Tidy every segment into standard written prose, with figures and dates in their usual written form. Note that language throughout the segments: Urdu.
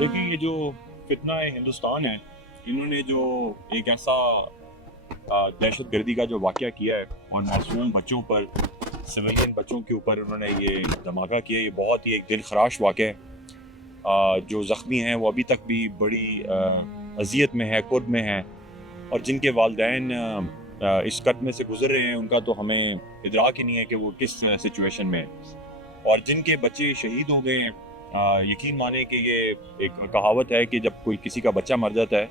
دیکھیں یہ جو فتنہ ہندوستان ہے، انہوں نے جو ایک ایسا دہشت گردی کا جو واقعہ کیا ہے اور معصوم بچوں پر، سویلین بچوں کے اوپر انہوں نے یہ دھماکہ کیا، یہ بہت ہی ایک دل خراش واقعہ ہے۔ جو زخمی ہیں وہ ابھی تک بھی بڑی اذیت میں ہے، کرب میں ہیں، اور جن کے والدین اس قدمے سے گزر رہے ہیں ان کا تو ہمیں ادراک ہی نہیں ہے کہ وہ کس سچویشن میں ہیں، اور جن کے بچے شہید ہو گئے ہیں، یقین مانیں کہ یہ ایک کہاوت ہے کہ جب کوئی کسی کا بچہ مر جاتا ہے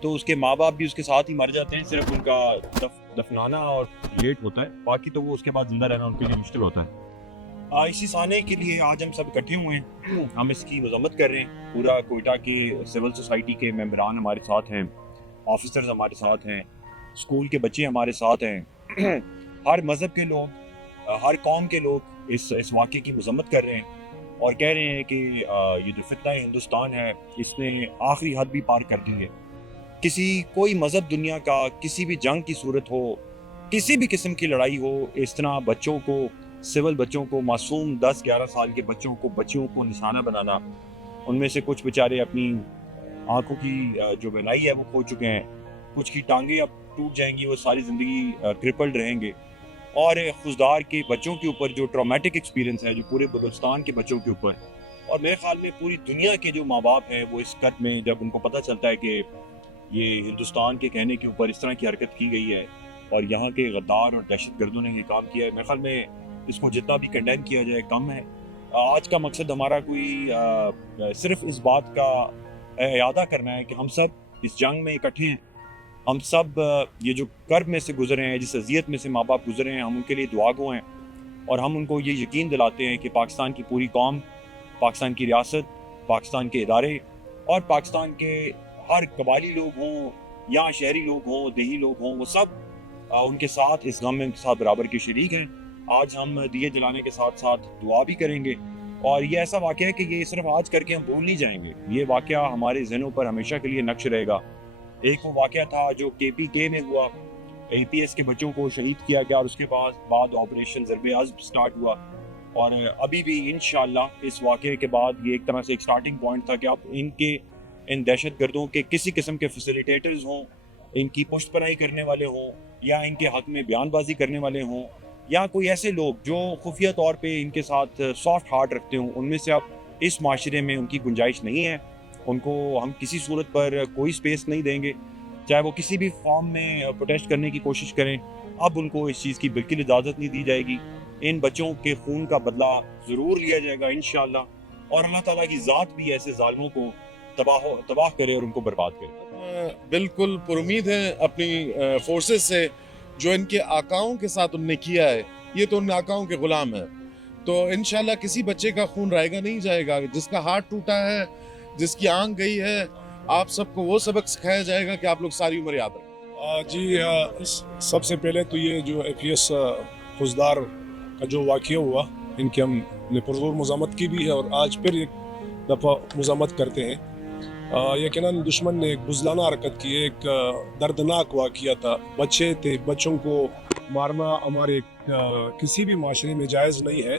تو اس کے ماں باپ بھی اس کے ساتھ ہی مر جاتے ہیں، صرف ان کا دفنانا اور لیٹ ہوتا ہے، باقی تو وہ اس کے بعد زندہ رہنا ان کے لیے مشکل ہوتا ہے۔ اسی سانے کے لیے آج ہم سب اکٹھے ہوئے ہیں، ہم اس کی مذمت کر رہے ہیں۔ پورا کوئٹہ کے سول سوسائٹی کے ممبران ہمارے ساتھ ہیں، آفیسرز ہمارے ساتھ ہیں، اسکول کے بچے ہمارے ساتھ ہیں، ہر مذہب کے لوگ، ہر قوم کے لوگ اس واقعے کی مذمت کر رہے ہیں اور کہہ رہے ہیں کہ یہ جو فتنہ ہندوستان ہے اس نے آخری حد بھی پار کر دی ہے۔ کوئی مذہب دنیا کا کسی بھی جنگ کی صورت ہو، کسی بھی قسم کی لڑائی ہو، اس طرح بچوں کو، سول بچوں کو، معصوم 10-11 سال کے بچوں کو نشانہ بنانا، ان میں سے کچھ بیچارے اپنی آنکھوں کی جو بینائی ہے وہ کھو چکے ہیں، کچھ کی ٹانگیں اب ٹوٹ جائیں گی، وہ ساری زندگی کرپلڈ رہیں گے، اور خزدار کے بچوں کے اوپر جو ٹرامیٹک ایکسپیرینس ہے جو پورے بلوچستان کے بچوں کے اوپر، اور میرے خیال میں پوری دنیا کے جو ماں باپ ہیں وہ اس قد میں جب ان کو پتہ چلتا ہے کہ یہ ہندوستان کے کہنے کے اوپر اس طرح کی حرکت کی گئی ہے اور یہاں کے غدار اور دہشت گردوں نے یہ کام کیا ہے، میرے خیال میں اس کو جتنا بھی کنڈیم کیا جائے کم ہے۔ آج کا مقصد ہمارا کوئی صرف اس بات کا اعادہ کرنا ہے کہ ہم سب اس جنگ میں اکٹھے ہیں، ہم سب یہ جو کرب میں سے گزرے ہیں، جس اذیت میں سے ماں باپ گزرے ہیں، ہم ان کے لیے دعا گو ہیں، اور ہم ان کو یہ یقین دلاتے ہیں کہ پاکستان کی پوری قوم، پاکستان کی ریاست، پاکستان کے ادارے اور پاکستان کے ہر قبائلی لوگ ہوں یا شہری لوگ ہوں، دیہی لوگ ہوں، وہ سب ان کے ساتھ اس غم میں ان کے ساتھ برابر کے شریک ہیں۔ آج ہم دیے جلانے کے ساتھ ساتھ دعا بھی کریں گے، اور یہ ایسا واقعہ ہے کہ یہ صرف آج کر کے ہم بھول نہیں جائیں گے، یہ واقعہ ہمارے ذہنوں پر ہمیشہ کے لیے نقش رہے گا۔ ایک وہ واقعہ تھا جو KPK میں ہوا، APS کے بچوں کو شہید کیا گیا، اور اس کے بعد آپریشن ضرب عزم سٹارٹ ہوا، اور ابھی بھی انشاءاللہ اس واقعے کے بعد یہ ایک طرح سے ایک سٹارٹنگ پوائنٹ تھا کہ اب ان دہشت گردوں کے کسی قسم کے فیسیلیٹیٹرز ہوں، ان کی پشت پناہی کرنے والے ہوں، یا ان کے حق میں بیان بازی کرنے والے ہوں، یا کوئی ایسے لوگ جو خفیہ طور پہ ان کے ساتھ سافٹ ہارٹ رکھتے ہوں، ان میں سے اب اس معاشرے میں ان کی گنجائش نہیں ہے، ان کو ہم کسی صورت پر کوئی سپیس نہیں دیں گے، چاہے وہ کسی بھی فارم میں پروٹیسٹ کرنے کی کوشش کریں، اب ان کو اس چیز کی بالکل اجازت نہیں دی جائے گی۔ ان بچوں کے خون کا بدلہ ضرور لیا جائے گا انشاءاللہ، اور اللہ تعالیٰ کی ذات بھی ایسے ظالموں کو تباہ کرے اور ان کو برباد کرے۔ بالکل پر امید ہیں اپنی فورسز سے، جو ان کے آقاؤں کے ساتھ ان نے کیا ہے، یہ تو ان آقاؤں کے غلام ہیں، تو انشاءاللہ کسی بچے کا خون رائے گا نہیں جائے گا، جس کا ہارٹ ٹوٹا ہے، جس کی آنکھ گئی ہے، آپ سب کو وہ سبق سکھایا جائے گا کہ آپ لوگ ساری عمر یاد رکھیں۔ جی، سب سے پہلے تو یہ جو APS خزدار کا جو واقعہ ہوا، ان کی ہم نے پرزور مذمت کی بھی ہے، اور آج پھر ایک دفعہ مذمت کرتے ہیں۔ یقیناً دشمن نے ایک بزدلانہ حرکت کی، ایک دردناک واقعہ تھا، بچے تھے، بچوں کو مارنا ہمارے کسی بھی معاشرے میں جائز نہیں ہے،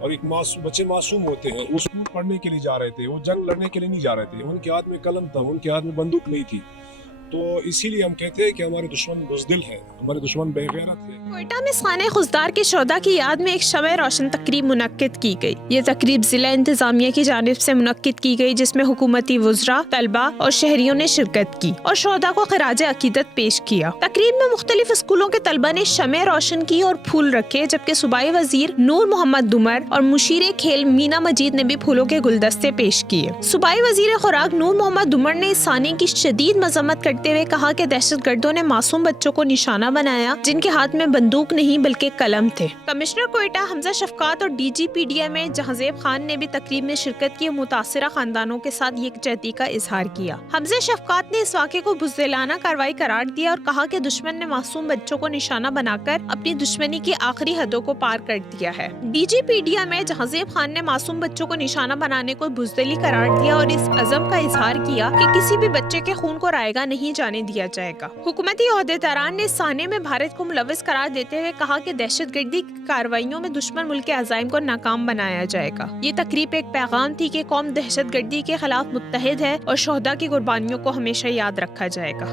اور ایک بچے معصوم ہوتے ہیں، وہ اسکول پڑھنے کے لیے جا رہے تھے، وہ جنگ لڑنے کے لیے نہیں جا رہے تھے، ان کے ہاتھ میں قلم تھا، ان کے ہاتھ میں بندوق نہیں تھی، تو اسی لیے ہم کہتے ہیں کہ ہمارے دشمن بزدل ہیں، ہمارے دشمن بے غیرت ہیں۔ کوئٹہ میں خانہ خزدار کے شہداء کی یاد میں ایک شمع روشن تقریب منعقد کی گئی۔ یہ تقریب ضلع انتظامیہ کی جانب سے منعقد کی گئی، جس میں حکومتی وزراء، طلباء اور شہریوں نے شرکت کی اور شہداء کو خراج عقیدت پیش کیا۔ تقریب میں مختلف اسکولوں کے طلباء نے شمع روشن کی اور پھول رکھے، جبکہ صوبائی وزیر نور محمد دمر اور مشیر کھیل مینا مجید نے بھی پھولوں کے گلدستے پیش کیے۔ صوبائی وزیر خوراک نور محمد دمر نے اس سانے کی شدید مذمت کرتے ہوئے کہا کہ دہشت گردوں نے معصوم بچوں کو نشانہ بنایا، جن کے ہاتھ میں بندوق نہیں بلکہ قلم تھے۔ کمشنر کوئٹہ حمزہ شفقات اور DGPDM جہانزیب خان نے بھی تقریب میں شرکت کی اور متاثرہ خاندانوں کے ساتھ یکجہتی کا اظہار کیا۔ حمزہ شفقات نے اس واقعے کو بزدلانہ کارروائی قرار دیا اور کہا کہ دشمن نے معصوم بچوں کو نشانہ بنا کر اپنی دشمنی کی آخری حدوں کو پار کر دیا ہے۔ DGPDM جہانزیب خان نے معصوم بچوں کو نشانہ بنانے کو بزدلی قرار دیا اور اس عزم کا اظہار کیا کہ کسی بھی بچے کے خون کو رائیگاں نہیں نہیں جانے دیا جائے گا۔ حکومتی عہدیداران نے سانے میں بھارت کو ملوث قرار دیتے ہوئے کہا کہ دہشت گردی کی کارروائیوں میں دشمن ملک کے عزائم کو ناکام بنایا جائے گا۔ یہ تقریب ایک پیغام تھی کہ قوم دہشت گردی کے خلاف متحد ہے اور شہداء کی قربانیوں کو ہمیشہ یاد رکھا جائے گا۔